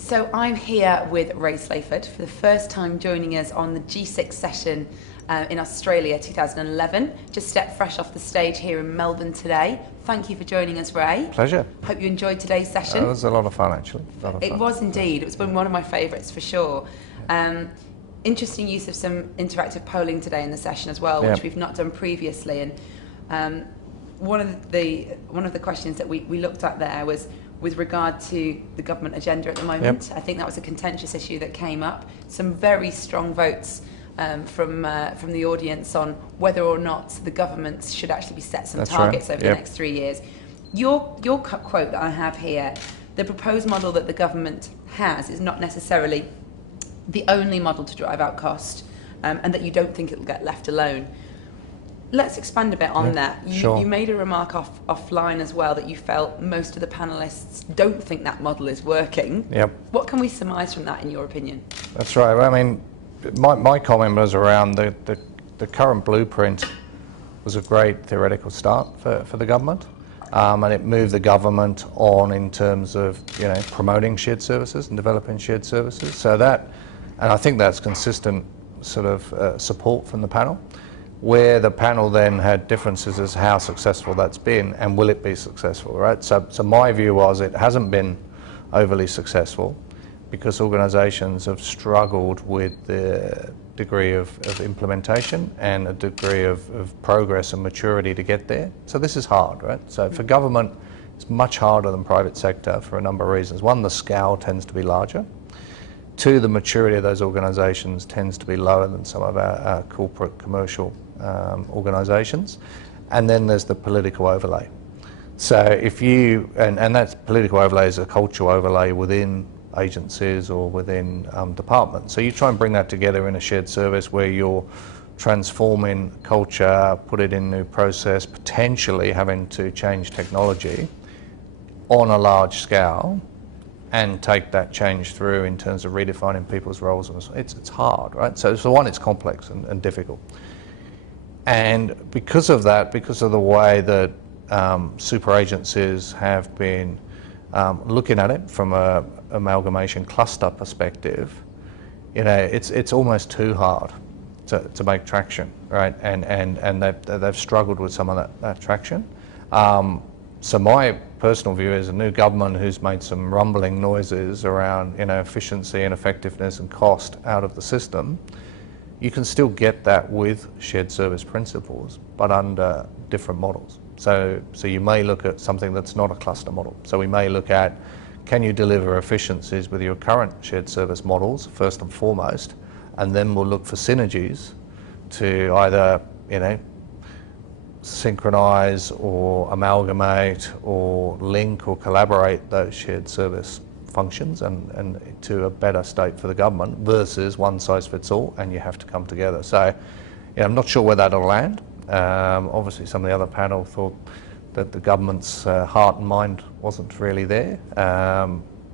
So I'm here with Ray Slayford for the first time joining us on the G6 session in Australia 2011. Just stepped fresh off the stage here in Melbourne today. Thank you for joining us, Ray. Pleasure. Hope you enjoyed today's session. It was a lot of fun, actually. It was indeed. It's been one of my favourites for sure. Interesting use of some interactive polling today in the session as well, which we've not done previously. And one of the questions that we looked at there was with regard to the government agenda at the moment. I think that was a contentious issue that came up. Some very strong votes from the audience on whether or not the government should actually be set some targets over the next 3 years. Your quote that I have here, the proposed model that the government has is not necessarily the only model to drive out cost, and that you don't think it'll get left alone. Let's expand a bit on that. You made a remark offline as well that you felt most of the panellists don't think that model is working. What can we surmise from that, in your opinion? That's right. I mean, my comment was around the current blueprint was a great theoretical start for the government, and it moved the government on in terms of promoting shared services and developing shared services. So that, and I think that's consistent sort of support from the panel. Where the panel then had differences as how successful that's been and will it be successful, right? So my view was it hasn't been overly successful because organisations have struggled with the degree of implementation and a degree of progress and maturity to get there. So this is hard, right? So for government, it's much harder than private sector for a number of reasons. One, the scale tends to be larger. Two, the maturity of those organisations tends to be lower than some of our corporate commercial organisations. And then there's the political overlay. So if you, and that political overlay is a cultural overlay within agencies or within departments. So you try and bring that together in a shared service where you're transforming culture, put it in new process, potentially having to change technology on a large scale, and take that change through in terms of redefining people's roles. It's hard, right? So one, it's complex and difficult. And because of that, because of the way that super agencies have been looking at it from a amalgamation cluster perspective, it's almost too hard to make traction, right? And they've struggled with some of that traction. So my personal view is a new government who's made some rumbling noises around efficiency and effectiveness and cost out of the system. You can still get that with shared service principles, but under different models. So you may look at something that's not a cluster model. So we may look at, can you deliver efficiencies with your current shared service models first and foremost, and then we'll look for synergies to either synchronise or amalgamate or link or collaborate those shared service functions and to a better state for the government versus one size fits all and you have to come together. So I'm not sure where that'll land. Obviously some of the other panel thought that the government's heart and mind wasn't really there.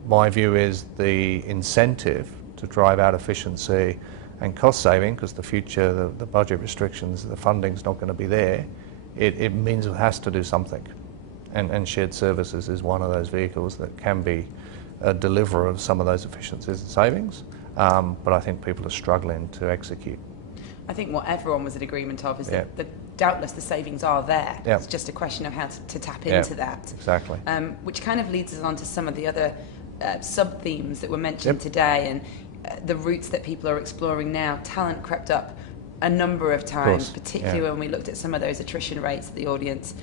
My view is the incentive to drive out efficiency and cost saving, because the future, the budget restrictions, the funding's not going to be there. It means it has to do something, and shared services is one of those vehicles that can be a deliverer of some of those efficiencies and savings, but I think people are struggling to execute. I think what everyone was in agreement of is that doubtless the savings are there. It's just a question of how to tap into that. Exactly. Which kind of leads us on to some of the other sub-themes that were mentioned today, and the routes that people are exploring now. Talent crept up a number of times, particularly when we looked at some of those attrition rates that the audience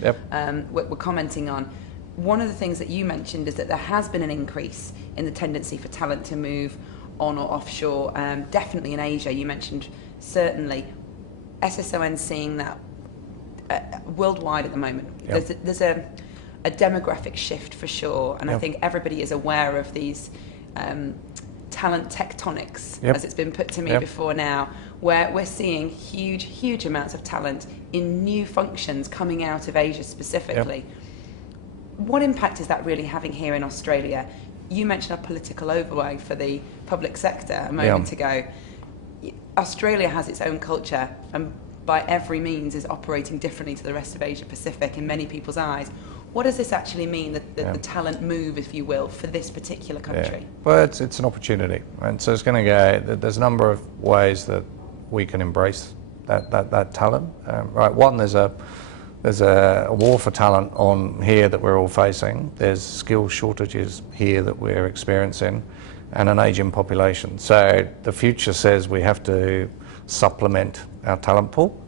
were commenting on. One of the things that you mentioned is that there has been an increase in the tendency for talent to move on or offshore, definitely in Asia. You mentioned certainly SSON seeing that worldwide at the moment. There's a demographic shift for sure, and I think everybody is aware of these talent tectonics, as it's been put to me before now, where we're seeing huge amounts of talent in new functions coming out of Asia specifically. What impact is that really having here in Australia? You mentioned a political overlay for the public sector a moment ago. Australia has its own culture and by every means is operating differently to the rest of Asia Pacific in many people's eyes. What does this actually mean, the talent move, if you will, for this particular country? Yeah. Well, it's an opportunity, right? So it's going to go, there's a number of ways that we can embrace that talent. Right, one, there's a war for talent on here that we're all facing. There's skill shortages here that we're experiencing, and an ageing population. So the future says we have to supplement our talent pool.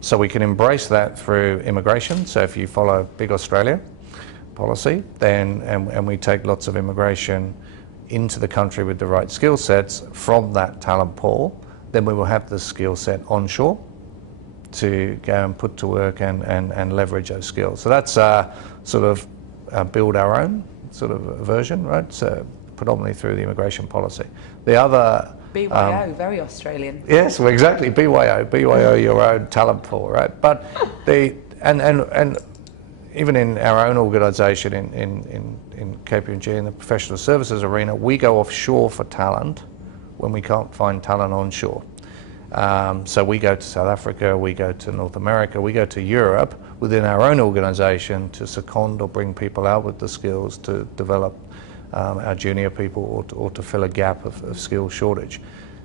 So we can embrace that through immigration. So if you follow Big Australia policy, then and we take lots of immigration into the country with the right skill sets from that talent pool, then we will have the skill set onshore to go and put to work and leverage those skills. So that's sort of build our own sort of version, right? So predominantly through the immigration policy. The other BYO, very Australian. Yes, well, exactly. BYO, your own talent pool, right? But and even in our own organisation in KPMG in the professional services arena, we go offshore for talent when we can't find talent onshore. So we go to South Africa, we go to North America, we go to Europe within our own organisation to second or bring people out with the skills to develop our junior people or to fill a gap of skill shortage.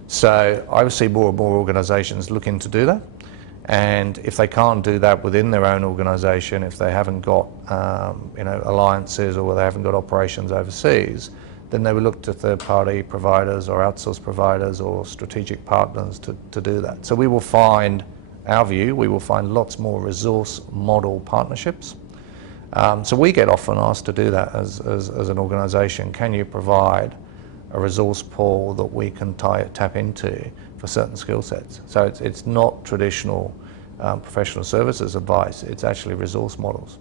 So I see more and more organisations looking to do that, and if they can't do that within their own organisation, if they haven't got alliances or they haven't got operations overseas, then they will look to third-party providers or outsource providers or strategic partners to do that. So we will find, our view, we will find lots more resource model partnerships. So we get often asked to do that as an organisation. Can you provide a resource pool that we can tap into for certain skill sets? So it's not traditional professional services advice, it's actually resource models.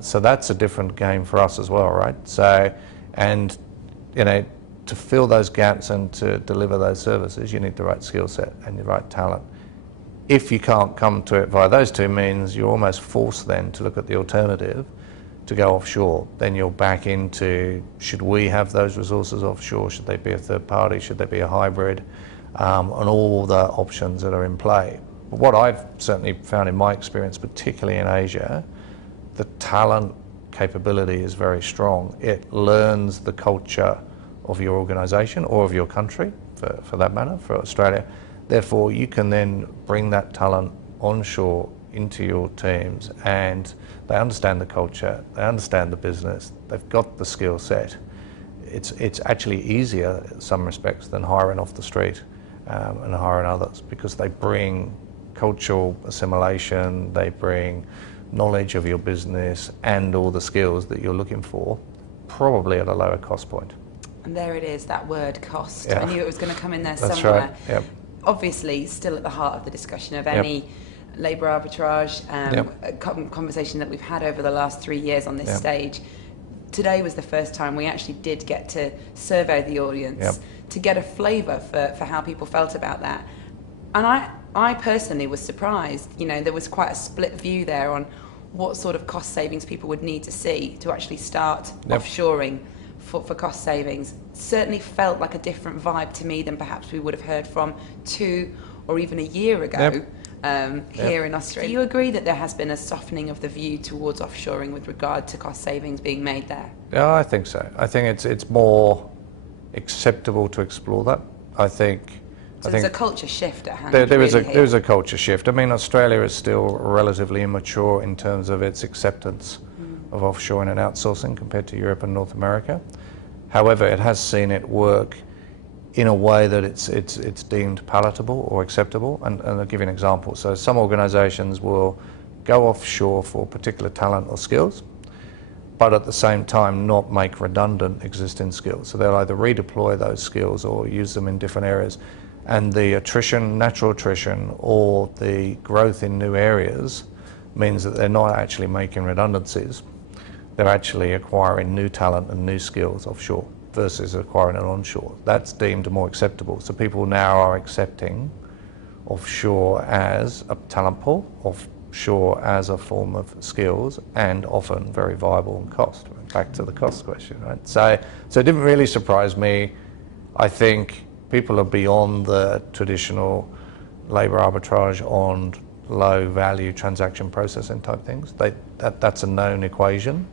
So that's a different game for us as well, right? So, and to fill those gaps and to deliver those services, you need the right skill set and the right talent. If you can't come to it via those two means, you're almost forced then to look at the alternative to go offshore. Then you're back into, should we have those resources offshore? Should they be a third party? Should they be a hybrid? And all the options that are in play. But what I've certainly found in my experience, particularly in Asia, the talent capability is very strong. It learns the culture of your organisation or of your country, for that matter, for Australia. Therefore, you can then bring that talent onshore into your teams, and they understand the culture, they understand the business, they've got the skill set. It's actually easier in some respects than hiring off the street and hiring others, because they bring cultural assimilation, they bring knowledge of your business and all the skills that you're looking for, probably at a lower cost point. And there it is, that word, cost. Yeah. I knew it was going to come in there That's somewhere. right. Yep. Obviously, still at the heart of the discussion of any labour arbitrage conversation that we've had over the last 3 years on this stage. Today was the first time we actually did get to survey the audience to get a flavour for how people felt about that. And I personally was surprised. There was quite a split view there on what sort of cost savings people would need to see to actually start offshoring for cost savings. Certainly felt like a different vibe to me than perhaps we would have heard from 2 or even a year ago here in Australia. Do you agree that there has been a softening of the view towards offshoring with regard to cost savings being made there? Yeah, I think so. I think it's more acceptable to explore that. I think there's a culture shift at hand. There is a culture shift. I mean, Australia is still relatively immature in terms of its acceptance of offshoring and outsourcing compared to Europe and North America. However, it has seen it work in a way that it's deemed palatable or acceptable. And I'll give you an example. So some organisations will go offshore for particular talent or skills, but at the same time not make redundant existing skills. So they'll either redeploy those skills or use them in different areas. And the attrition, natural attrition, or the growth in new areas means that they're not actually making redundancies. They're actually acquiring new talent and new skills offshore versus acquiring it onshore. That's deemed more acceptable. So people now are accepting offshore as a talent pool, offshore as a form of skills, and often very viable in cost. Back to the cost question, right? So it didn't really surprise me. I think people are beyond the traditional labour arbitrage on low value transaction processing type things. That's a known equation,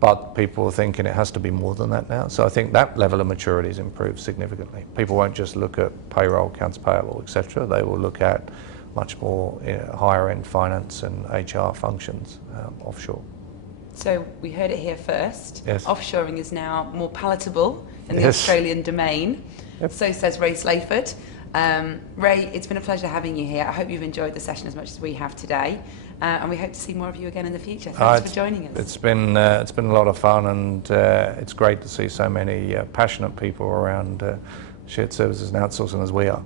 but people are thinking it has to be more than that now. So I think that level of maturity has improved significantly. People won't just look at payroll, accounts payable, etc. They will look at much more higher end finance and HR functions offshore. So we heard it here first. Yes. Offshoring is now more palatable in the Yes. Australian domain. Yep. So says Ray Slayford. Ray, it's been a pleasure having you here. I hope you've enjoyed the session as much as we have today, and we hope to see more of you again in the future. Thanks for joining us. It's been a lot of fun, and it's great to see so many passionate people around shared services and outsourcing as we are.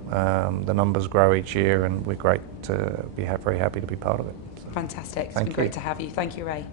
The numbers grow each year, and we're great to be very happy to be part of it. Fantastic. It's Thank been great you. to have you. Thank you, Ray.